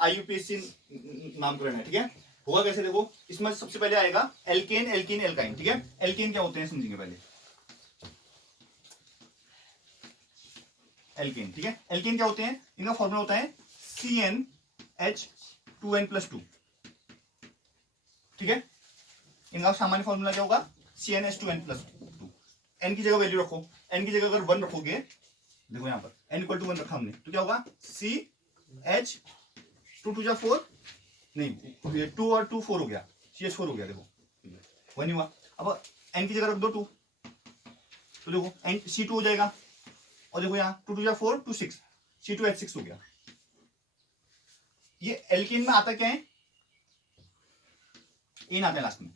IUPAC नामकरण है, ठीक है। होगा कैसे, देखो इसमें सबसे पहले आएगा एल्केन एल्कीन एल्काइन, ठीक है। एल्केन क्या होते हैं समझेंगे पहले। एल्केन, ठीक है। एल्केन क्या होते हैं, इनका फॉर्मूला होता है CnH2n+2, ठीक है। इनका सामान्य फॉर्मूला क्या होगा, CnH2n+2। n की जगह वैल्यू रखो, n की जगह अगर 1 रखोगे, देखो यहाँ पर n = 1 रखा हमने, तो क्या होगा CH 2 2 4, नहीं 2 और 2 4 हो गया, CH4 हो गया, देखो 1 ही हुआ। अब n की जगह रख दो 2, तो देखो C2 हो जाएगा, और देखो यहाँ 2 2 4 2 6, C2H6 हो गया। ये एल्केन में आता क्या है, एन आता है लास्ट में।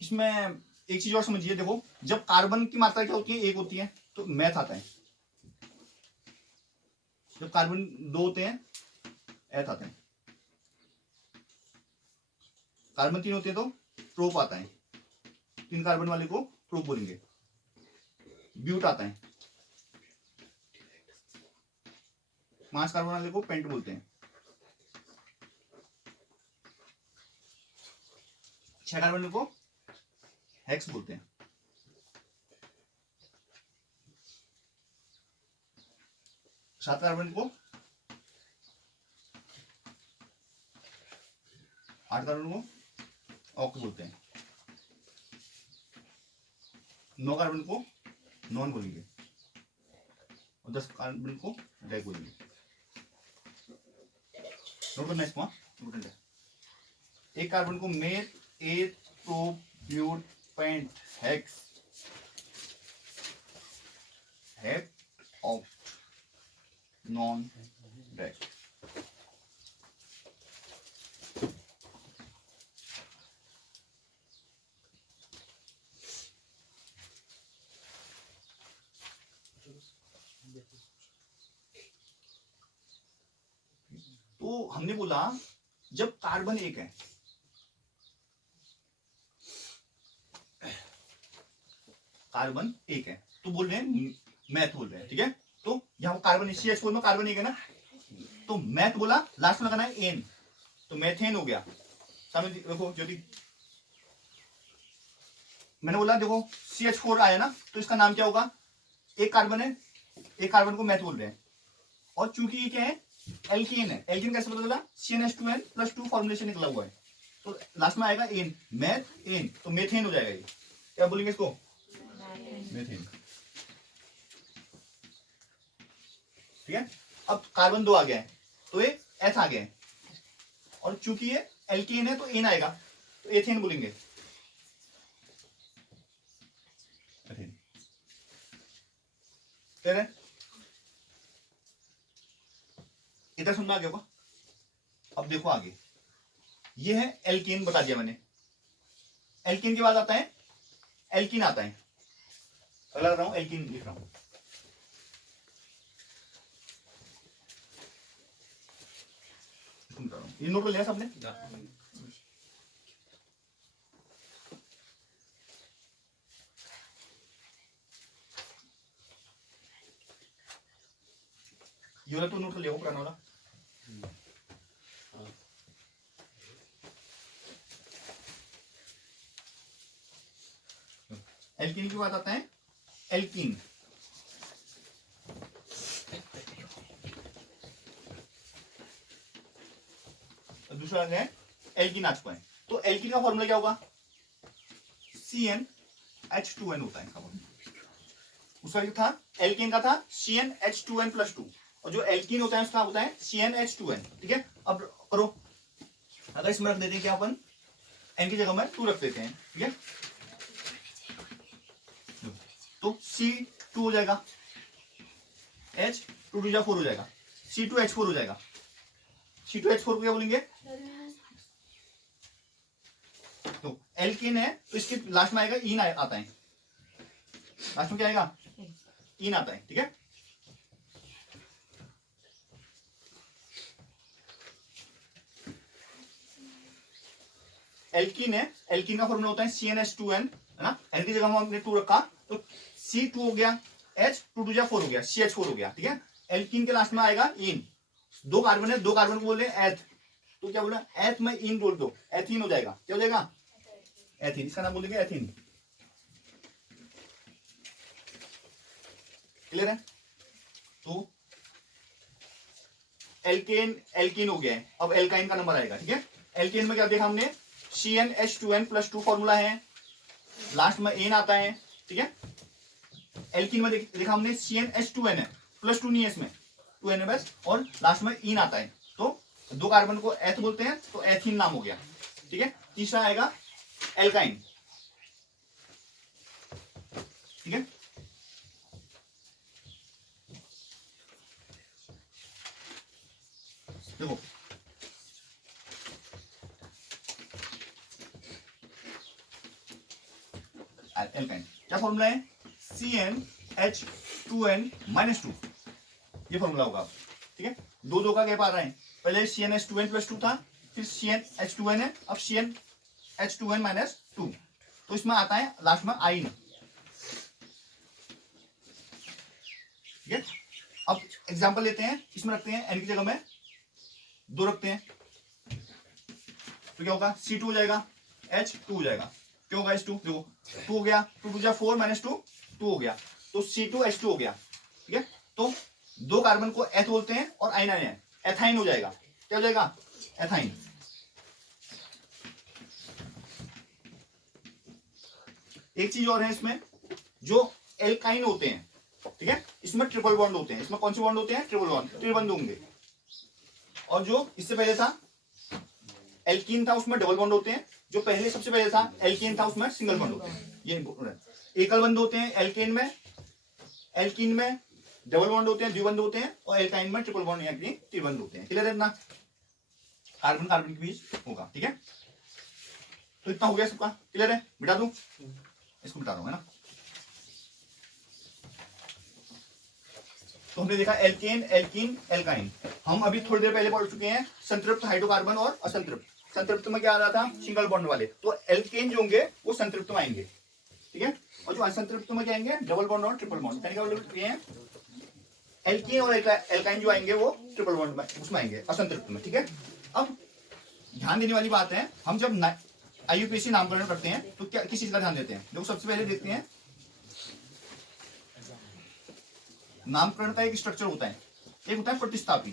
इसमें एक चीज और समझिए, देखो जब कार्बन की मात्रा क्या होती है, 1 होती है, तो मैथ आता है। जब कार्बन 2 होते हैं, एथ आते हैं। कार्बन 3 होते हैं तो प्रोप आता है, 3 कार्बन वाले को प्रोप बोलेंगे। ब्यूट आता है, 5 कार्बन वाले को पेंट बोलते हैं। 6 कार्बन को हेक्स बोलते हैं। 7 कार्बन को 8 कार्बन को ऑक्ट बोलते हैं। 9 कार्बन को नॉन बोलेंगे, और 10 कार्बन को डाई बोलेंगे। नोट करना इसको, इम्पोर्टेंट है। एक कार्बन को meth, eth, prop, but, pent, hex, hept, oct, non, डाई। तो हमने बोला जब कार्बन 1 है, कार्बन 1 है, तो बोल रहे हैं मैथ बोल रहे हैं, ठीक है। तो यहाँ कार्बन CH4 में कार्बन 1 है ना, तो मैथ बोला, लास्ट में लगाना है एन, तो मैथेन हो गया। सामने देखो ज्योति, मैंने बोला देखो CH4 आया ना, तो इसका नाम क्या होगा, एक कार्बन है, एक कार्बन को मैथ बोल रहे हैं, और चूंकि ये क्या है, एल्केन है। एल्केन कैसे पता चला, CnH2n+2 फॉर्मुलेशन निकला हुआ है, तो लास्ट में आएगा एन, मैथ एन, तो मेथेन हो जाएगा। ये क्या बोलेंगे इसको, मेथेन, ठीक है। अब कार्बन 2 आ गया है, तो ये एथ आ गया है, और चूंकि ये एल्केन है तो एन आएगा, तो एथेन बोलेंगे। इधर समझ में आ गया होगा। अब देखो आगे, ये है एल्केन, बता दिया मैंने। एल्केन के बाद आता है एल्कीन आता है, अगला कर रहा हूं, एल्कीन लिख रहा हूं। ये नोट कर लिया सबने, ये वाला तो नोट कर लिया पुराना वाला। एल्कीन के बाद आता है एल्कीन, दूसरा है एल्कीन आ चुका है। तो एल्कीन का फॉर्मूला क्या होगा, CnH2n होता है। उसका जो था एल्कीन का था CnH2n+2, और जो एल्कीन होता है उसका होता है CnH2n, ठीक है। अब करो, अगर इसमें रख देते हैं क्या अपन, n की जगह में 2 रख देते हैं, ठीक है, तो C2 हो जाएगा, H 2 2 4 हो जाएगा, C2H4 हो जाएगा। C2H4 को क्या बोलेंगे, तो एल्कीन है तो इसके लास्ट में आएगा इन आता है, लास्ट में क्या आएगा, इन आता है, ठीक है। एल्कीन है, एल्कीन का फॉर्मूला होता है CnH2n, है ना। N की जगह हमने 2 रखा, तो C2 हो गया, H 2 2 4 हो गया, CH4 हो गया, ठीक है। एल्कीन के लास्ट में आएगा इन, दो कार्बन है, दो कार्बन को बोले एथ, तो क्या बोला एथ में इन बोल दो, एथीन हो जाएगा। क्या हो जाएगा एथीन, इसका नाम बोल देंगे एथीन। क्लियर है? तो एल्केन एल्कीन हो गया है, अब एल्काइन का नंबर आएगा। ठीक है, एल्केन में क्या देखा हमने, CnH2n+2 फॉर्मूला है, लास्ट में एन आता है। ठीक है, एल्कीन में देखा हमने CnH2n है, +2 नहीं है इसमें, 2n है बस, और लास्ट में इन आता है, तो दो कार्बन को एथ बोलते हैं, तो एथीन नाम हो गया। ठीक है, तीसरा आएगा एल्काइन। ठीक है, देखो एल्काइन क्या फॉर्मूला है, CnH2n-2, ये फॉर्मूला होगा। ठीक है, दो दो का गैप आ रहा है, पहले CnH2n+2 था, फिर CnH2n है, अब CnH2n-2, तो इसमें आता है लास्ट में आइन। ठीक है, अब एग्जांपल लेते हैं, इसमें रखते हैं n की जगह में 2 रखते हैं, तो क्या होगा C2 हो जाएगा, H2 हो जाएगा, क्या होगा H2, देखो 2 हो गया, 2 2 4 -2 2 हो गया, तो C2H2 हो गया। ठीक है, तो दो कार्बन को एथ बोलते हैं और आइन आए हैं, एथाइन हो जाएगा। क्या हो जाएगा एथाइन। एक चीज और है इसमें, जो एल्काइन होते हैं, ठीक है, इसमें ट्रिपल बॉन्ड होते हैं, इसमें कौन से बॉन्ड होते हैं, ट्रिपल बॉन्ड, त्रिबंध होंगे। और जो इससे पहले था एल्कीन था, उसमें डबल बॉन्ड होते हैं, जो पहले सबसे पहले था एल्कीन था, उसमें सिंगल बॉन्ड होते हैं। ये इंपॉर्टेंट है, एकल बंध होते हैं एल्केन में, एल्कीन में डबल बॉन्ड होते हैं, द्विबंध होते हैं, और एल्काइन में ट्रिपल बॉन्ड यानी त्रिबंध होते हैं। क्लियर है ना, कार्बन कार्बन के बीच होगा। ठीक है, तो इतना हो गया सबका, क्लियर है? मिटा दूं, इसको मिटा दूंगा ना। तो हमने देखा एल्केन एल्कीन एल्काइन। हम अभी थोड़ी देर पहले पढ़ चुके हैं संतृप्त हाइड्रोकार्बन और असंतृप्त। संतृप्त में क्या आ रहा था, सिंगल बॉन्ड वाले, तो एल्केन जो होंगे वो संतृप्त में आएंगे। ठीक है, और जो असंतृप्त में क्या आएंगे, डबल बॉन्ड और ट्रिपल बॉन्ड। एल्कीन और एल्काइन जो आएंगे वो ट्रिपल बॉन्ड में उसमें आएंगे, असंतृप्त में। ठीक है, अब ध्यान देने वाली बात है, हम जब IUPAC नामकरण करते हैं तो क्या किस चीज का ध्यान देते हैं, देखो सबसे पहले देखते हैं नामकरण का एक स्ट्रक्चर होता है, एक होता है प्रतिस्थापी।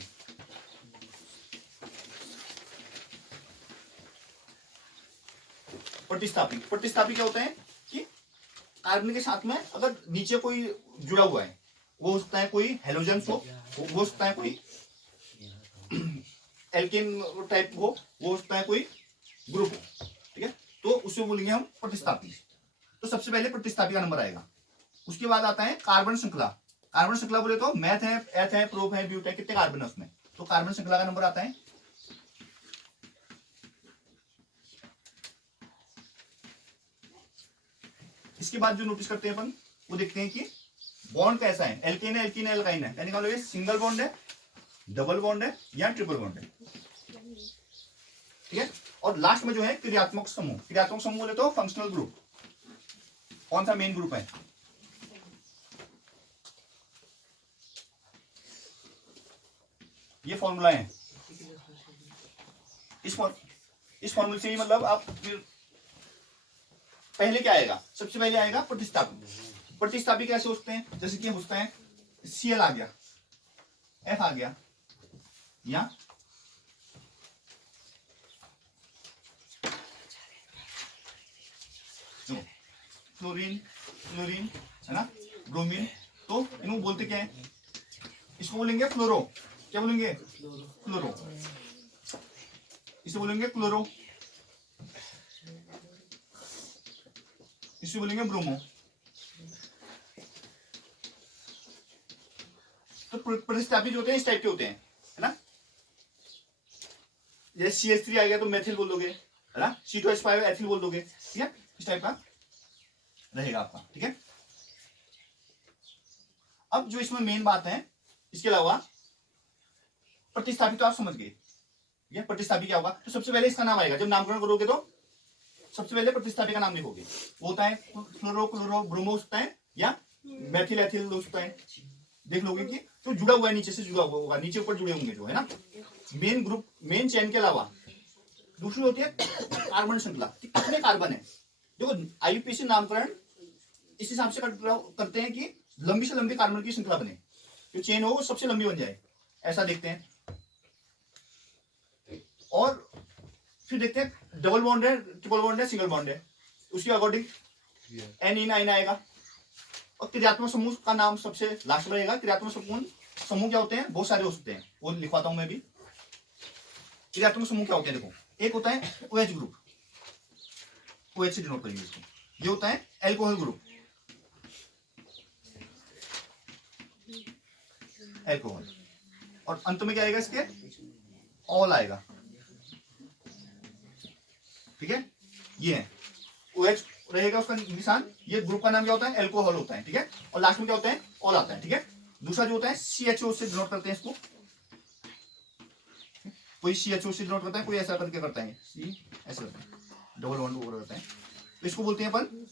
प्रतिस्थापी क्या होता है कि कार्बन के साथ में अगर नीचे कोई जुड़ा हुआ है, वो हो सकता है कोई हेलोजन हो, वो हो सकता है कोई एल्केन टाइप हो, वो हो सकता है कोई ग्रुप हो। ठीक है, तो उससे बोलेंगे हम प्रतिस्थापी। तो सबसे पहले प्रतिस्थापी का नंबर आएगा, उसके बाद आता है कार्बन श्रृंखला। कार्बन श्रृंखला बोले तो मैथ है, एथ है, प्रोप है, ब्यूट है, कितने कार्बन है उसमें, तो कार्बन श्रृंखला का नंबर आता है। इसके बाद जो नोटिस करते हैं अपन, वो देखते हैं कि बॉन्ड कैसा है, एल्केन है, एल्कीन है, एल्काइन है, यानी कि सिंगल बॉन्ड है, डबल बॉन्ड है या ट्रिपल बॉन्ड है। ठीक है, और लास्ट में जो है क्रियात्मक समूह। क्रियात्मक समूह बोले तो फंक्शनल ग्रुप, कौन सा मेन ग्रुप है, ये फॉर्मूला है। इस फॉर्मूले से ही मतलब आप फिर पहले क्या आएगा, सबसे पहले आएगा प्रतिस्थापी। प्रतिस्थापी कैसे सोचते हैं, जैसे कि होता है Cl आ गया, F आ गया, या क्लोरीन, क्लोरीन है ना, ब्रोमीन, तो इनको बोलते क्या है, इसको बोलेंगे फ्लोरो। क्या बोलेंगे, फ्लोरो। इसे बोलेंगे क्लोरो, इसे बोलेंगे ब्रोमो। तो प्रतिस्थापी जो होते हैं इस टाइप के होते हैं, है ना, जैसे CH3 आ गया तो मेथिल बोल दोगे, है ना, C2H5 एथिल बोल दोगे। ठीक है, इस टाइप का रहेगा आपका। ठीक है, अब जो इसमें मेन बात है, इसके अलावा प्रतिस्थापी तो आप समझ गए। ठीक है, प्रतिस्थापी क्या होगा, तो सबसे पहले इसका नाम आएगा, जब नामकरण करोगे तो सबसे पहले प्रतिस्थापी का नाम लिखोगे, वो होता है फ्लोरो, क्लोरो, ब्रोमो हो सकता है, या मेथिल एथिल हो सकता है। देख लोगे कि तो जुड़ा हुआ है, नीचे से जुड़ा हुआ होगा, नीचे ऊपर जुड़े होंगे जो है ना। मेन ग्रुप, मेन चेन के अलावा दूसरी होती है कार्बन श्रृंखला, कितने कार्बन है। देखो आईयूपीएसी नामकरण इस हिसाब से करते हैं कि लंबी से लंबी कार्बन की श्रृंखला बने, जो चेन हो वो सबसे लंबी बन जाए, ऐसा देखते हैं। और फिर देखते हैं डबल बॉन्ड है, ट्रिपल बॉन्ड है, सिंगल बॉन्ड है, उसके अकॉर्डिंग एन आएगा। और क्रियात्मक समूह का नाम सबसे लास्ट में रहेगा। क्रियात्मक समूह क्या होते हैं, बहुत सारे हो सकते हैं, वो लिखवाता हूं मैं भी। क्रियात्मक समूह क्या होते हैं, देखो एक होता है OH ग्रुप, OH से डिनोट करेंगे इसको। ये होता है एल्कोहल ग्रुप, एल्कोहल। और अंत में क्या आएगा इसके, ऑल आएगा, ठीक है। ये है OH रहेगा उसका निशान। ये ग्रुप का नाम क्या होता है, एल्कोहल होता है, ठीक है। और लास्ट में क्या होता है, ऑल आता है, ठीक है। दूसरा जो होता है CHO से डिनोट करते हैं इसको, कोई CHO से डिनोट करता है, कोई ऐसा करके करता है, सी ऐसे करता है, डबल बॉन्ड ओवर करता है, तो इसको बोलते हैं अपन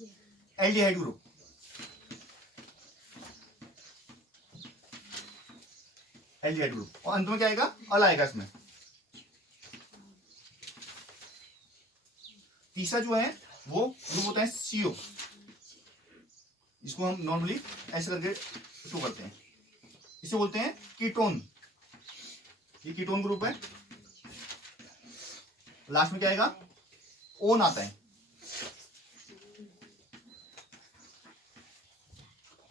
एल्डिहाइड ग्रुप। Aldehyde group. और अंत में क्या आएगा, अल आएगा इसमें। तीसरा जो है वो ग्रुप होता है CO, इसको हम नॉर्मली ऐसे करके शो करते हैं, इसे बोलते हैं कीटोन। ये कीटोन ग्रुप है। लास्ट में क्या आएगा, ओन आता है।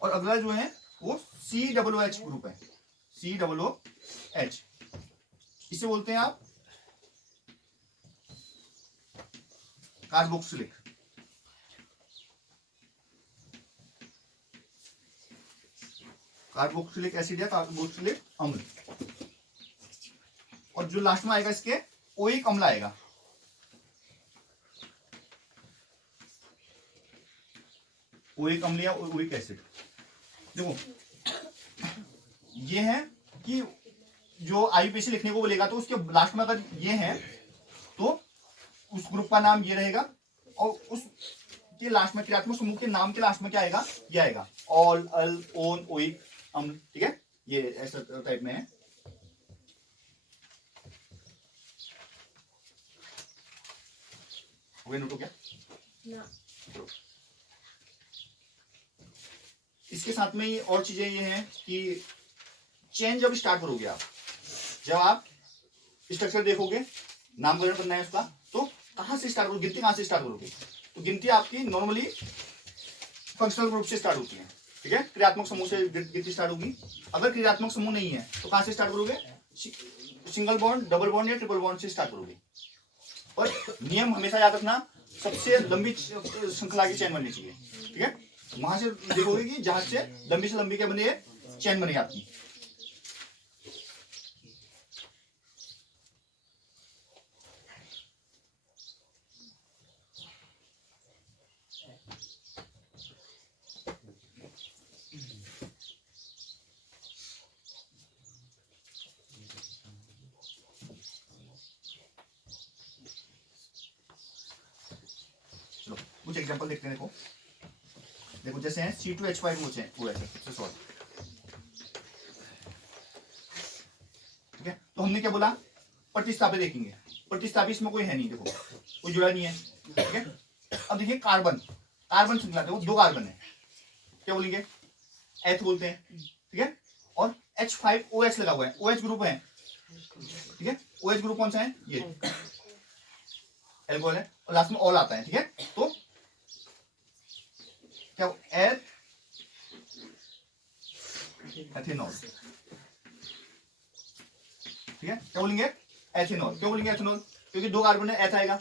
और अगला जो है वो COOH ग्रुप है, COOH, इसे बोलते हैं आप कार्बोक्सिलिक। कार्बोक्सिलिक एसिड या कार्बोक्सिलिक अम्ल। और जो लास्ट में आएगा इसके, ओइक अम्ल आएगा। ओइक अम्ल या ओइक एसिड। देखो ये है कि जो आईयूपीएसी लिखने को बोलेगा तो उसके लास्ट में अगर ये है तो उस ग्रुप का नाम ये रहेगा, और उस के लास्ट में क्रियात्मक समूह के नाम के लास्ट में क्या आएगा, ये आएगा, ऑल, अल, ओन, ओइक अम्ल, ठीक है। ये ऐसा टाइप में है। हो गया नोट हो गया ना? इसके साथ में ये और चीजें ये हैं कि चेन जब स्टार्ट करोगे आप, जब आप स्ट्रक्चर देखोगे, नामकरण करना है उसका, तो कहां से स्टार्ट करोगे, गिनती कहां से स्टार्ट करोगे, तो गिनती आपकी नॉर्मली फंक्शनल ग्रुप से स्टार्ट होती है, ठीक है। क्रियात्मक समूह से गिनती स्टार्ट होगी। अगर क्रियात्मक समूह नहीं है तो कहां से स्टार्ट करोगे, सिंगल बॉन्ड, डबल बॉन्ड या ट्रिपल बॉन्ड से स्टार्ट करोगे। और नियम हमेशा याद रखना, सबसे लंबी श्रृंखला की चेन बननी चाहिए, ठीक है। वहां से देखोगे कि जहां से लंबी क्या बनी है, चेन बनी आपकी। चलो कुछ एग्जांपल देखते हैं। देखो जैसे हैं C2H5 OH सबसे शॉर्ट, ठीक है। तो हमने क्या बोला, प्रतिस्थापित देखेंगे। प्रतिस्थापित इसमें कोई है नहीं, देखो कोई जुड़ा नहीं है, ठीक है। अब देखिए कार्बन, कार्बन श्रृंखला, देखो 2 कार्बन है, क्या बोलेंगे, एथ बोलते हैं, ठीक है। और H5OH लगा हुआ है, OH ग्रुप है, ठीक है। OH ग्रुप कौन सा है, ये एल्कोहल है, और लास्ट में ऑल आता है, ठीक है। तो क्या, एथेनॉल, ठीक है। क्या बोलेंगे, एथेनॉल। क्यों बोलेंगे एथेनॉल, क्योंकि 2 कार्बन है, एथ आएगा,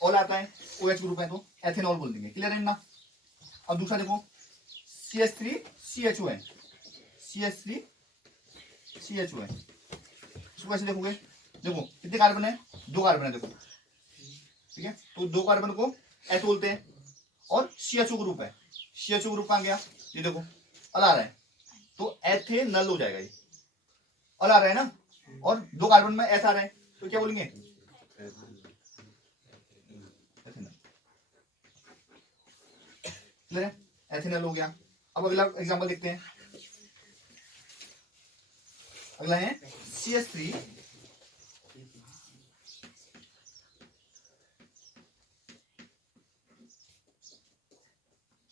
ऑल आता है, OH ग्रुप है, तो एथेनॉल बोल देंगे। क्लियर है ना। अब दूसरा देखो CH3CHO है, CH3CHO है, इसको कैसे देखोगे, देखो कितने कार्बन है, 2 कार्बन है, देखो, ठीक है। तो 2 कार्बन को एथ बोलते हैं। और CHO ग्रुप है, CHO ग्रुप कहां गया, ये देखो अल आ रहा है, तो एथेनल हो जाएगा, ये अल आ रहा है ना, और 2 कार्बन में एथ आ रहा है, तो क्या बोलेंगे, एथेनल। क्लियर है, एथेनल हो गया। अब अगला एग्जांपल देखते हैं। अगला है CH3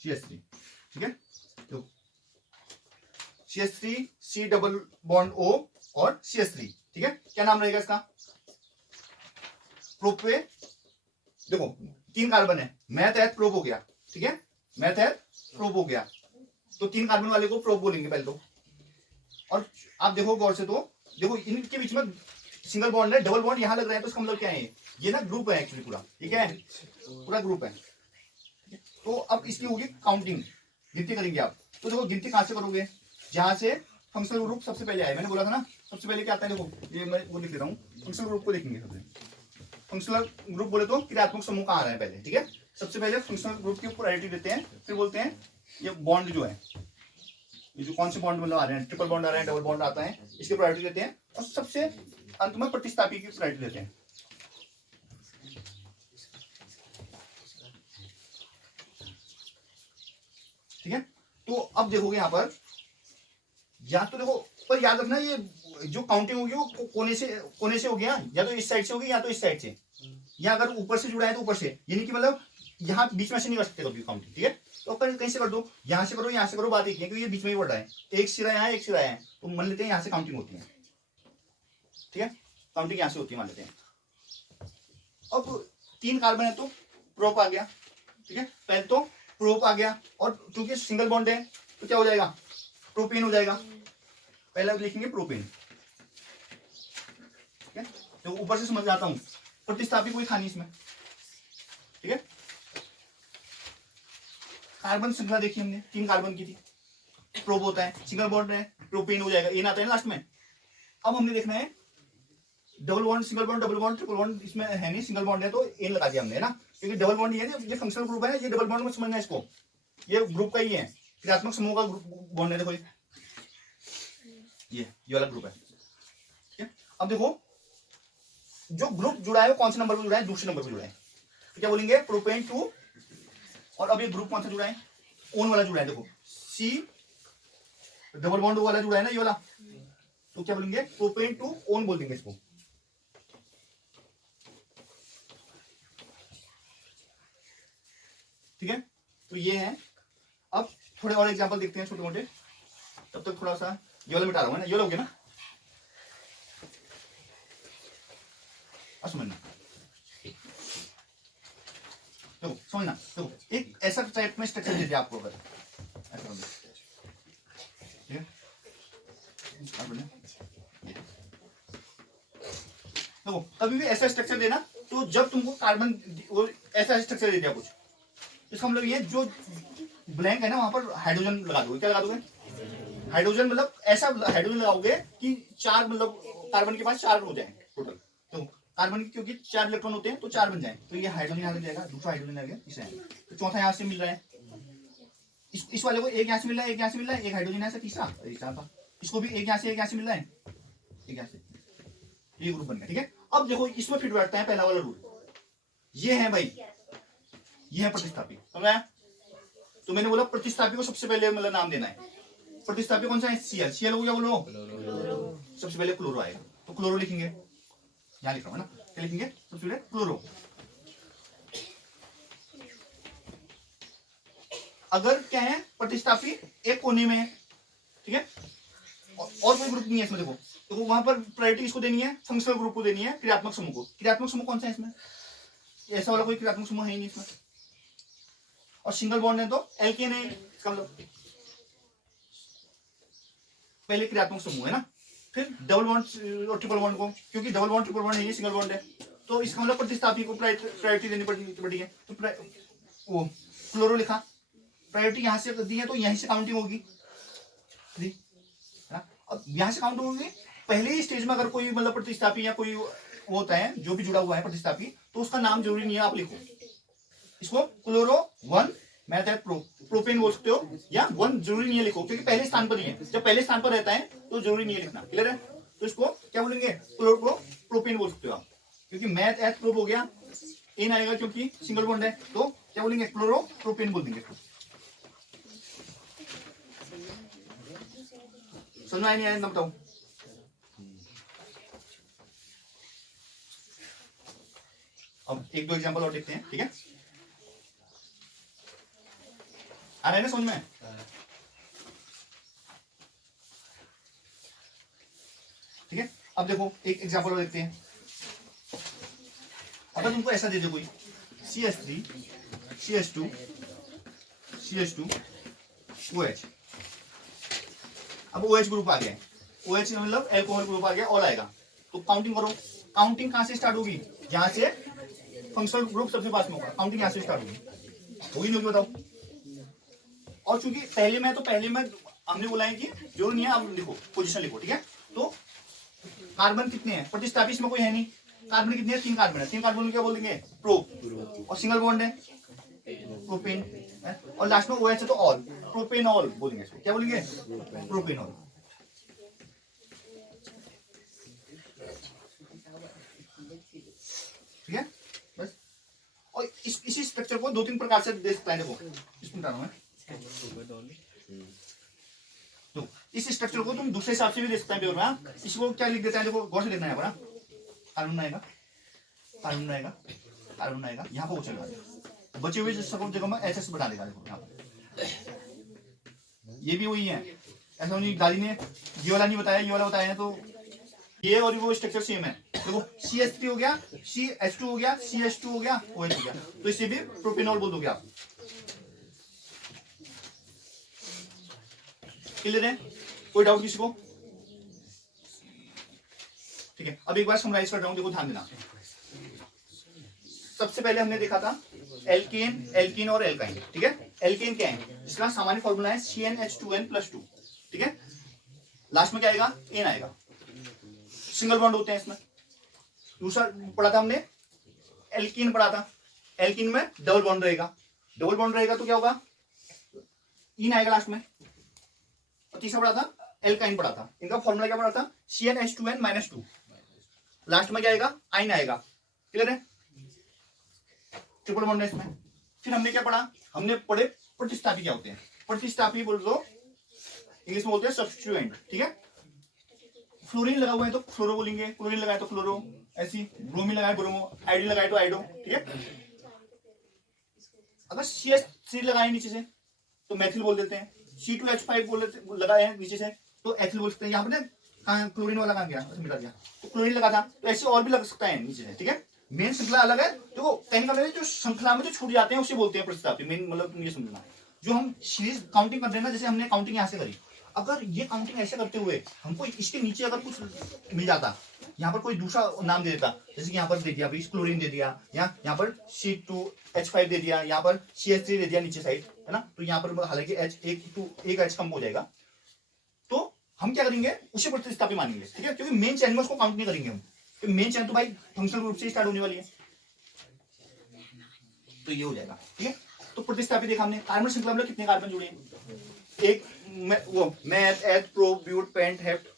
CH3, ठीक है। तो CH3 C double bond O और CH3, ठीक है। क्या नाम रहेगा इसका? प्रोपे, देखो 3 कार्बन है, मैथ एथ प्रोप हो गया, ठीक है, मैथ एथ प्रोप हो गया, तो 3 कार्बन वाले को प्रोप बोलेंगे पहले तो। और आप देखो गौर से, तो देखो इनके बीच में सिंगल बॉन्ड है, डबल बॉन्ड यहां लग रहा है, तो इसका मतलब क्या है? ये ना ग्रुप है एक्चुअली, पूरा ये क्या है? पूरा ग्रुप है। तो अब इसकी होगी काउंटिंग, गिनती करेंगे आप। तो देखो गिनती कहां से करोगे? जहां से फंक्शनल ग्रुप सबसे पहले आए, मैंने बोला था ना सबसे पहले क्या आता है, देखो ये मैं वो लिख रहा हूँ, फंक्शनल ग्रुप को देखेंगे सबसे। फंक्शनल ग्रुप बोले तो क्रियात्मक समूह कहाँ आ रहा है पहले, ठीक है। सबसे पहले फंक्शनल ग्रुप की प्रायोरिटी देते हैं, फिर बोलते हैं ये बॉन्ड जो है, ये जो कौन से बॉन्ड मतलब आ रहे हैं, ट्रिपल बॉन्ड आ रहा है, डबल बॉन्ड आता है, इसकी प्रायोरिटी देते हैं, और सबसे अंत में प्रतिस्थापी की प्रायोरिटी देते हैं। ठीक है। तो अब देखोगे यहाँ पर, या तो देखो पर याद रखना, ये जो काउंटिंग होगी वो कोने से होगी, या तो इस साइड से होगी या तो इस साइड से, या अगर ऊपर से जुड़ा है तो ऊपर से, यानी कि मतलब यहाँ बीच में से नहीं कर सकते कभी काउंटिंग, ठीक है। तो कहीं से कर दो, यहाँ से करो, यहाँ से करो, बात एक है, क्योंकि ये बीच में ही बढ़ रहा है, एक सिरा यहाँ एक सिरा है, तो मान लेते हैं यहाँ से काउंटिंग होती है, ठीक है, काउंटिंग यहाँ से होती है मान लेते हैं। अब 3 कार्बन है तो प्रोप आ गया, ठीक है, पहले तो प्रोप आ गया, और क्योंकि सिंगल बॉन्ड है तो क्या हो जाएगा? प्रोपेन हो जाएगा। पहले लिखेंगे प्रोपेन, ठीक है। तो ऊपर से समझ जाता हूं, प्रतिस्थापी कोई था नहीं इसमें, ठीक है। कार्बन श्रृंखला देखी हमने, 3 कार्बन की थी, प्रोप होता है, सिंगल बॉन्ड है, प्रोपेन हो जाएगा, एन आता है लास्ट में। अब हमने देखना है double bond, single bond, double bond, triple bond इसमें है नहीं, सिंगल बॉन्ड है तो एन लगा दिया हमने ना, क्योंकि डबल बॉन्ड ये फंक्शनल ग्रुप है, ये डबल बॉन्ड में समझना है इसको, ये ग्रुप का ही है, क्रियात्मक समूह का बॉन्ड है, देखो ये वाला ग्रुप है, ठीक है। अब देखो जो ग्रुप जुड़ा है वो कौन से नंबर पर जुड़ा है? दूसरे नंबर पर जुड़ा है, तो क्या बोलेंगे? प्रोपेन 2। और अब ये ग्रुप कौन सा जुड़ा है? ओन वाला जुड़ा है, देखो सी डबल बॉन्ड वाला जुड़ा है ना ये वाला, तो क्या बोलेंगे? प्रोपेन 2 ओन बोल देंगे इसको, ठीक है। तो ये है। अब थोड़े और एग्जांपल देखते हैं छोटे मोटे, तब तक थोड़ा सा ये वाला मिटा रहा हूं ना, ये लोग ना समझना, देखो समझना, देखो एक ऐसा टाइप में स्ट्रक्चर दे दिया आपको, अगर ऐसा ठीक है, देखो कभी भी ऐसा स्ट्रक्चर देना, तो जब तुमको कार्बन ऐसा स्ट्रक्चर दे दिया कुछ, इसका मतलब ये जो ब्लैंक है ना वहां पर हाइड्रोजन लगा दोगे। क्या लगा दोगे? हाइड्रोजन, मतलब ऐसा हाइड्रोजन लगाओगे कि 4, मतलब कार्बन के पास 4 हो जाए टोटल। तो कार्बन की क्योंकि 4 इलेक्ट्रॉन होते हैं तो 4 बन जाए, तो ये हाइड्रोजन यहाँ लग जाएगा, दूसरा हाइड्रोजन आ गया इसे, तो चौथा यहाँ से मिल रहा है, इस वाले को एक यहाँ से मिल रहा है, एक यहाँ से मिल रहा है, एक हाइड्रोजन यहाँ से, तीसरा था, इसको भी एक यहाँ से, एक यहाँ से मिल रहा है, एक यहाँ से, ये ग्रुप बन गया, ठीक है। अब देखो इसमें फिट बैठता है पहला वाला रूल, ये है भाई, ये है प्रतिस्थापी, समझ? तो मैंने बोला प्रतिस्थापी को सबसे पहले मतलब नाम देना है। प्रतिस्थापी कौन सा है? Cl। Cl हो गया, बोलो सबसे पहले क्लोरो आएगा, तो क्लोरो लिखेंगे, यहां लिख रहा हूं ना, क्या लिखेंगे? सबसे पहले क्लोरो। अगर क्या है? प्रतिस्थापी एक कोने में है, ठीक है, और कोई ग्रुप नहीं है इसमें, देखो तो वहां पर प्रायोरिटी किसको देनी है? फंक्शनल ग्रुप को देनी है, क्रियात्मक समूह को। क्रियात्मक समूह कौन सा है इसमें? ऐसा वाला कोई क्रियात्मक समूह है ही नहीं इसमें, और सिंगल बॉन्ड है तो एल्केन है, इसका मतलब पहले क्रियात्मक समूह है ना, फिर डबल बॉन्ड और ट्रिपल बॉन्ड को, क्योंकि डबल बॉन्ड ट्रिपल बॉन्ड है, ये सिंगल बॉन्ड है, तो इसका मतलब प्रतिस्थापी को प्रायोरिटी देनी पड़ी है, तो वो क्लोरो लिखा, प्रायोरिटी यहां से दी है तो यहीं से काउंटिंग होगी, अब यहां से काउंटिंग होगी। पहले ही स्टेज में अगर कोई मतलब प्रतिस्थापी या कोई होता है जो भी जुड़ा हुआ है प्रतिस्थापी, तो उसका नाम जरूरी नहीं है, आप लिखो इसको क्लोरो 1 मैथ है, प्रोपेन बोल सकते हो, या 1 जरूरी नहीं है लिखो, क्योंकि पहले स्थान पर ही है, जब पहले स्थान पर रहता है तो जरूरी नहीं है लिखना, क्लियर है। तो इसको क्या बोलेंगे? क्लोरो प्रोपेन बोल सकते हो आप, क्योंकि मैथ एथ प्रोप हो गया, एन आएगा क्योंकि सिंगल बॉन्ड है, तो क्या बोलेंगे? क्लोरो प्रोपेन बोल देंगे। समझ में नहीं आया ना, बताओ। अब एक दो एग्जांपल और देखते हैं, ठीक है? आ रहा है ना समझ में? ठीक है, अब देखो एक एग्जांपल और देखते हैं। अगर तुमको ऐसा दे दे कोई CH3 CH2 CH2 OH, अब OH ग्रुप आ गया है, OH मतलब एल्कोहल ग्रुप आ गया, ऑल आएगा। तो काउंटिंग करो, काउंटिंग कहां से स्टार्ट होगी? यहां से फंक्शनल ग्रुप सबसे पास में होगा, काउंटिंग यहां से स्टार्ट होगी, नहीं होगी बताओ? और चूंकि पहले में हमने बोला है कि जो नहीं है, अब लिखो पोजीशन लिखो, ठीक है? तो कार्बन कितने हैं? प्रतिस्थापी इसमें कोई है नहीं। कार्बन कितने हैं? 3 कार्बन है। 3 कार्बन क्या बोल देंगे? प्रो। और सिंगल बॉन्ड है प्रोपेन है? और लास्ट में OH है तो ऑल, प्रोपेनॉल बोलेंगे इसको। क्या बोलेंगे? प्रोपेनॉल। ठीक है बस। और इसी स्ट्रक्चर को 2-3 प्रकार से देख सकते हैं। देखो इसमें डालूं मैं, तो इस स्ट्रक्चर को तुम दूसरे हिसाब से भी देख सकते हैं पेपर में। इसको क्या लिख देते हैं? देखो गौर से देखना है यहाँ पर। कार्बन आएगा, कार्बन आएगा, कार्बन आएगा, यहाँ पर चलेगा, बचे हुए सब जगह में SS बना देगा। देखो यहाँ पर ये भी वही है, ऐसा नहीं दादी ने ये वाला नहीं बताया, ये वाला बताया है, तो ये और वो स्ट्रक्चर सेम है। देखो CH3 हो गया, CH2 हो गया, CH2 हो गया, OH हो गया, तो इसे भी प्रोपेनॉल बोल दोगे आप। क्लियर है? कोई डाउट किसी को? ठीक है, अब एक बार समराइज कर रहा हूं, देखो ध्यान देना। सबसे पहले हमने देखा था एल्केन, एल्कीन और एल्काइन, ठीक है? एल्केन क्या है? इसका सामान्य फॉर्मूला है CnH2n+2, ठीक है? लास्ट में क्या आएगा? एन आएगा, सिंगल बॉन्ड होते हैं इसमें। दूसरा पढ़ा था हमने एल्कीन पढ़ा था, एल्कीन में डबल बॉन्ड रहेगा, डबल बॉन्ड रहेगा तो क्या होगा? इन आएगा लास्ट में। और तीसरा पढ़ा था एल्काइन पढ़ा था, इनका फॉर्मूला क्या पढ़ा था? CnH2n-2, लास्ट में क्या आएगा? आइन आएगा। क्लियर है? ट्रिपल बॉन्ड है इसमें। फिर हमने क्या पढ़ा? हमने पढ़े प्रतिस्थापी क्या होते हैं। प्रतिस्थापी बोल दो, इंग्लिश में बोलते हैं सब्स्टिट्यूएंट, ठीक है? फ्लोरीन लगा हुआ है तो फ्लोरो बोलेंगे, क्लोरीन लगाए तो फ्लोरो, ऐसी ब्रोमीन लगाए ब्रोमो, आयोडीन लगाए तो आयोडो, ठीक है? अगर CH3 लगाए नीचे से तो मैथिल बोल देते हैं, C2H5 बोल देते लगाए हैं नीचे से तो एथिल बोल सकते हैं। यहाँ पर ना क्लोरीन वाला कहाँ गया? मिटा दिया, तो क्लोरीन लगा था, तो ऐसे और भी लग सकता है नीचे से, ठीक है? मेन श्रृंखला अलग है। देखो कहने का मतलब जो श्रृंखला में जो छूट जाते हैं उसे बोलते हैं प्रतिस्थापी। मेन मतलब तुम ये समझना, जो हम सीरीज काउंटिंग कर रहे हैं ना, जैसे हमने काउंटिंग यहाँ से करी, अगर ये काउंटिंग ऐसे करते हुए हमको इसके नीचे अगर कुछ मिल जाता, यहाँ पर कोई दूसरा नाम दे देता, जैसे कि यहाँ पर दे दिया क्लोरीन दे दिया, यहाँ पर C2H5 दे दिया, यहाँ पर CH3 दे दिया नीचे साइड, है ना? तो यहाँ पर हालांकि एक H कम हो जाएगा, तो हम क्या करेंगे? उसे प्रतिस्थापी मानेंगे, ठीक है? क्योंकि मेन चैन में उसको काउंट नहीं करेंगे हम, तो मेन चैन तो भाई फंक्शनल ग्रुप से स्टार्ट होने वाली है, तो ये हो जाएगा, ठीक है? तो प्रतिस्थापी देखा हमने। कार्बन श्रृंखला में कितने कार्बन जुड़े हैं? एक वो meth, eth, pro, but, pent, hept,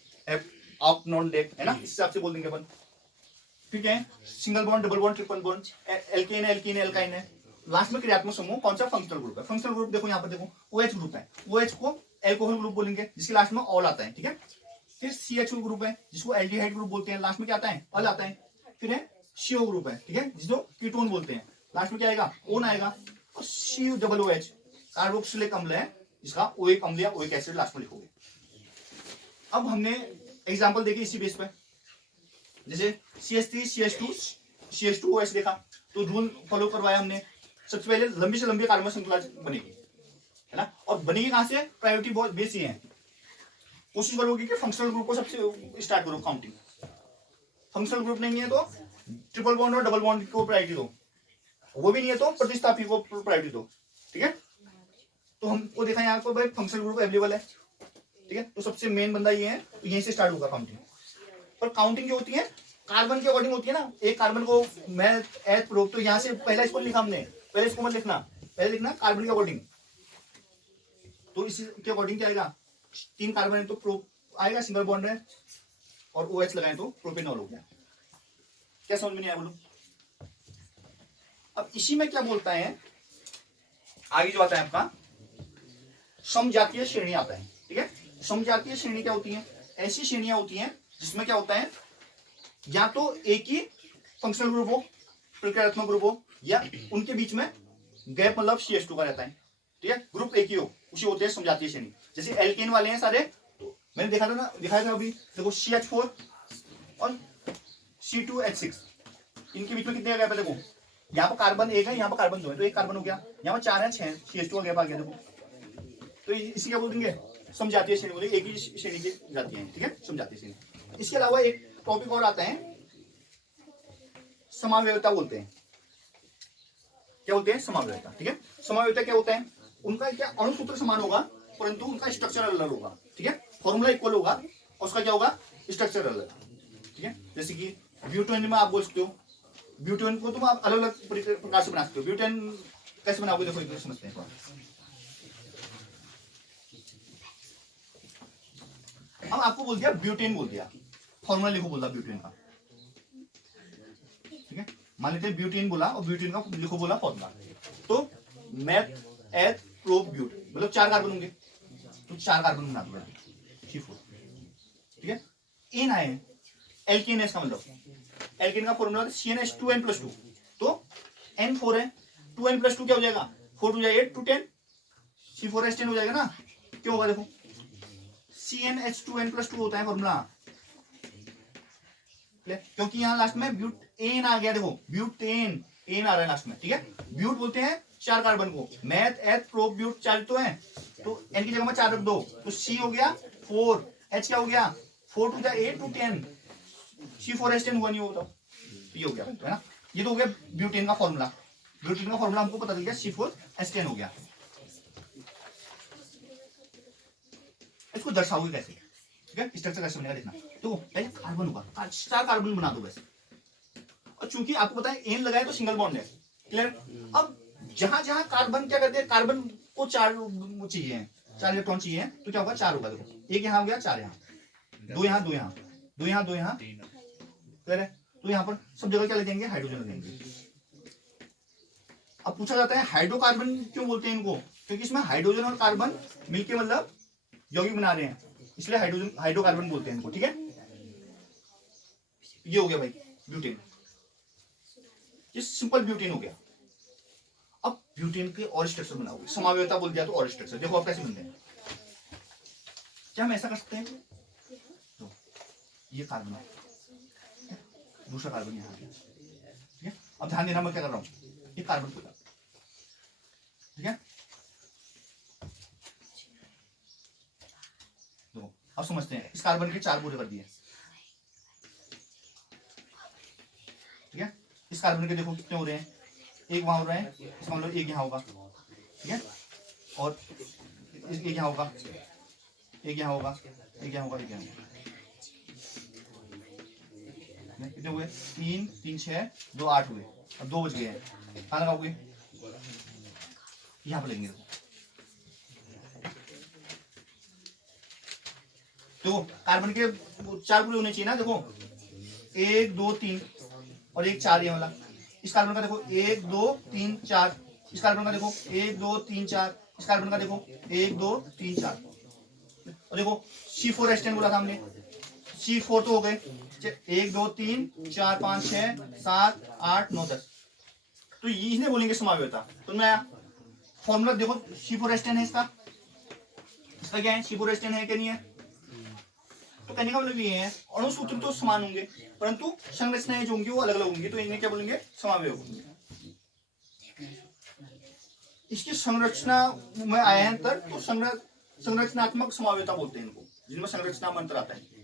oct, non, dec, है ना? इस हिसाब से बोल देंगे अपन। ठीक है, single bond, double bond, triple bond, alkane है, एल्कीन है, एल्काइन है। लास्ट में क्रियात्मक समूह कौन सा? फंक्शनल ग्रुप है। फंक्शनल ग्रुप देखो यहाँ पर, देखो OH ग्रुप है, OH को एल्कोहल ग्रुप बोलेंगे जिसके लास्ट में ऑल आता है, ठीक है? फिर CH ग्रुप है जिसको एल्डिहाइड ग्रुप बोलते हैं, लास्ट में क्या आता है? ऑल आता है। फिर है CO ग्रुप है, ठीक है, जिसको कीटोन बोलते हैं, लास्ट में क्या आएगा? ओन आएगा। और COOH कार्बोक्सिलिक अम्ल है जिसका ओइक अम्ल या ओइक एसिड लास्ट में लिखोगे। अब हमने एग्जांपल देखे इसी बेस पे, जैसे CH3 CH2 CH2 OH देखा, तो रूल फॉलो करवाया हमने। सबसे पहले लंबी से लंबी कार्बन श्रृंखला बनेगी, है ना? और बनेगी कहां से? प्रायोरिटी बहुत बेस ही है। कोशिश करोगे कि फंक्शनल ग्रुप को सबसे स्टार्ट करो काउंटिंग। फंक्शनल ग्रुप नहीं है तो ट्रिपल बॉन्ड और डबल बॉन्ड को प्रायोरिटी दो, वो भी नहीं है तो प्रतिस्थापी को प्रायोरिटी दो, ठीक है? तो हमको देखा यहाँ पर भाई फंक्शनल ग्रुप अवेलेबल है, ठीक है? तो सबसे मेन बंदा ये है, तो यहीं से स्टार्ट होगा काउंटिंग। पर काउंटिंग जो होती है कार्बन के अकॉर्डिंग होती है ना। एक कार्बन को मैं एथ प्रोप, तो यहाँ से पहला इसको लिखा हमने, पहले इसको मत लिखना, पहले लिखना कार्बन के अकॉर्डिंग। तो इसके अकॉर्डिंग क्या आएगा? 3 कार्बन है तो प्रोप आएगा, सिंगल बॉन्ड है, और OH लगाए तो प्रोपेनॉल हो गया। क्या समझ में नहीं आया बोलो? अब इसी में क्या बोलता है आगे जो आता है आपका समजातीय श्रेणी आता है, ठीक है? समजातीय श्रेणी क्या होती है? ऐसी श्रेणियां होती हैं जिसमें क्या होता है, या तो एक ही फंक्शनल ग्रुप हो, प्रक्रियात्मक ग्रुप हो या उनके बीच में गैप मतलब CH2 का रहता है, ठीक है। ग्रुप एक ही हो उसी होते हैं समझातीय श्रेणी। जैसे एल्केन वाले हैं सारे, मैंने दिखाया था अभी, देखो CH4 और C2H6, इनके बीच में कितने का गैप है, देखो यहाँ पर कार्बन एक है, यहाँ पर कार्बन दो है, तो एक कार्बन हो गया, यहाँ पर 4 है 6 CH2 का गैप आ गया, देखो। तो इसी क्या बोलेंगे, समझातीय श्रेणी बोलेंगे, एक ही श्रेणी की जातियां हैं, ठीक है, समझातीय श्रेणी। इसके अलावा एक टॉपिक और आता है, समावयवता बोलते हैं। क्या बोलते हैं, समावयवता, ठीक है। समावयवता क्या होता है, उनका क्या अणुसूत्र समान होगा परंतु उनका स्ट्रक्चर अलग होगा, ठीक है। फॉर्मूला इक्वल होगा और उसका क्या होगा, स्ट्रक्चर अलग, ठीक है। जैसे कि ब्यूटेन में आप बोल सकते हो, ब्यूटेन को तुम आप अलग अलग प्रकार से बना सकते हो। ब्यूटेन कैसे बनाओगे, देखो एक समझते हैं। अब आपको बोल दिया ब्यूटेन, बोल दिया फॉर्मूला लिखो, बोला ब्यूटेन का, ठीक है। मान लेते हैं ब्यूटेन बोला और ब्यूटेन का लिखो बोला फॉर्मूला, तो मेथ एथ प्रो ब्यूट मतलब 4 कार्बन होंगे, तो 4 कार्बन बना दो C4, ठीक है। एन आए एल्केन, इसका मतलब एल्केन का फॉर्मूला CnH2n+2, तो N4 है, 2n+2 क्या हो जाएगा, 4 हो जाएगा 8 to 10, C4H10 हो जाएगा ना, क्यों होगा, देखो CnH2n+2 होता है फॉर्मूला, क्योंकि यहाँ लास्ट में ब्यूटेन आ गया, देखो ब्यूटेन एन आ रहा है लास्ट में, ठीक है। ब्यूट बोलते हैं 4 कार्बन को, मेथ एथ प्रो ब्यूट 4 तो है, तो एन की जगह में 4 रख दो, तो C हो गया 4, H क्या हो गया 4 to 8 to 10, C4H10 हुआ नहीं होता, ये हो गया, है ना। ये तो हो गया ब्यूटेन का फॉर्मूला। ब्यूटेन का फॉर्मूला हमको पता चल गया, C4H10 हो गया। इसको दर्शाओगे कैसे, ठीक है, स्ट्रक्चर कैसे बनेगा देखना। तो पहले कार्बन होगा, 4 कार्बन बना दो बस, और चूंकि आपको पता है एन लगाए तो सिंगल बॉन्ड है, क्लियर। अब जहां जहां कार्बन क्या करते हैं, कार्बन को 4 चाहिए, 4 इलेक्ट्रॉन चाहिए, तो क्या होगा 4 होगा, देखो एक यहाँ हो गया, 4 यहाँ, 2 यहाँ, 2 यहाँ, 2 यहाँ, 2 यहाँ, क्लियर है। तो यहाँ पर सब जगह क्या लगेंगे, हाइड्रोजन लगेंगे। अब पूछा जाता है हाइड्रोकार्बन क्यों बोलते हैं इनको, क्योंकि इसमें हाइड्रोजन और कार्बन मिलके मतलब यौगिक बना रहे हैं, इसलिए हाइड्रोकार्बन बोलते हैं इनको, ठीक है। ये हो गया भाई ब्यूटेन, ये सिंपल ब्यूटेन हो गया। अब ब्यूटेन के और स्ट्रक्चर बनाओगे, समावयवता बोल दिया तो और स्ट्रक्चर देखो आप कैसे बनते हैं। क्या हम ऐसा कर सकते हैं, तो ये कार्बन है, दूसरा कार्बन यहाँ गया, ठीक है। अब ध्यान देना मैं क्या कर रहा हूँ, ये कार्बन को, ठीक है। देखो अब समझते हैं, इस कार्बन के 4 पूरे कर दिए, ठीक है। इस कार्बन के देखो कितने हो रहे हैं, एक वहां हो रहा है, इसका मतलब एक यहाँ होगा, ठीक है, और एक यहाँ होगा, एक यहाँ होगा, एक यहाँ होगा, एक यहाँ होगा, कितने हुए, 3 3 6 2 8 हुए, अब 2 बच गए हैं, कहाँ लगाओगे, यहाँ पर लगेंगे। तो कार्बन के 4 पूरे होने चाहिए ना, देखो 1 2 3 और 1 4 ये वाला। इस कार्बन का देखो 1 2 3 4, इस कार्बन का देखो 1 2 3 4, इस कार्बन का देखो 1 2 3 4, और देखो C4H10 बोला था हमने, C4 तो हो गए 1 2 3 4 5 6 7 8 9 10, तो इन्हें बोलेंगे समावयवता। तो मैं फॉर्मूला देखो C4H10 है, इसका क्या है, C4H10 है क्या नहीं है, तो कहने का मतलब ये है अणुसूत्र तो समान होंगे परंतु संरचनाएं जो होंगी वो अलग अलग होंगी, तो इन्हें क्या बोलेंगे, समावयव होंगे। इसकी संरचना में आए हैं अंतर, तो संरचनात्मक समावयवता बोलते हैं इनको, जिनमें संरचना में अंतर आता है।